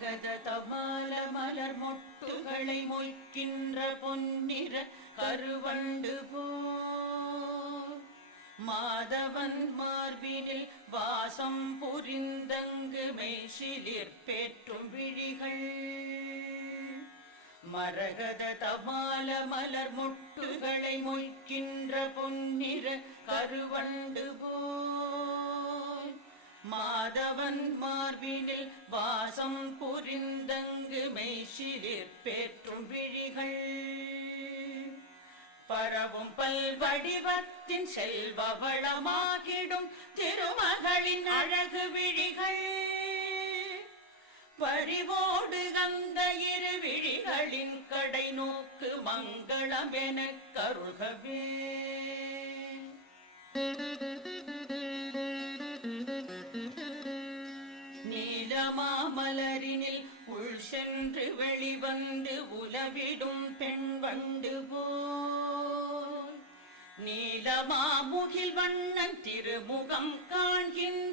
மரகத தமால மலர் மொட்டுகளை மொய்க்கின்ற பொன்னிற கருவண்டு போல் மாதவன் மார்பினில் வாசம் புரிந்தங்கு மெய்சிலிர் பேற்றும் விழிகள் மரகத தமால மலர் மொட்டுகளை மொய்க்கின்ற பொன்னிற கருவண்டு போல் மாதவன் மார்பினில் வாசம் புரிந்தங்கு மெய்சிலிர் பேற்றும் விழிகள் பரவும் பல்வடிவத்தின் செல்வ வளமாகிடும் திருமகளின் அழகு விழிகள் பரிவோடு அந்த இரு விழிகளின் கடை நோக்கு மங்களம் என கருள்கவே நீலமாமலரினில் உள் சென்று வெளிவந்து உலவிடும் பெண் வண்டு போல் நீலமாமுகில் வண்ணன் திருமுகம் காண்கின்ற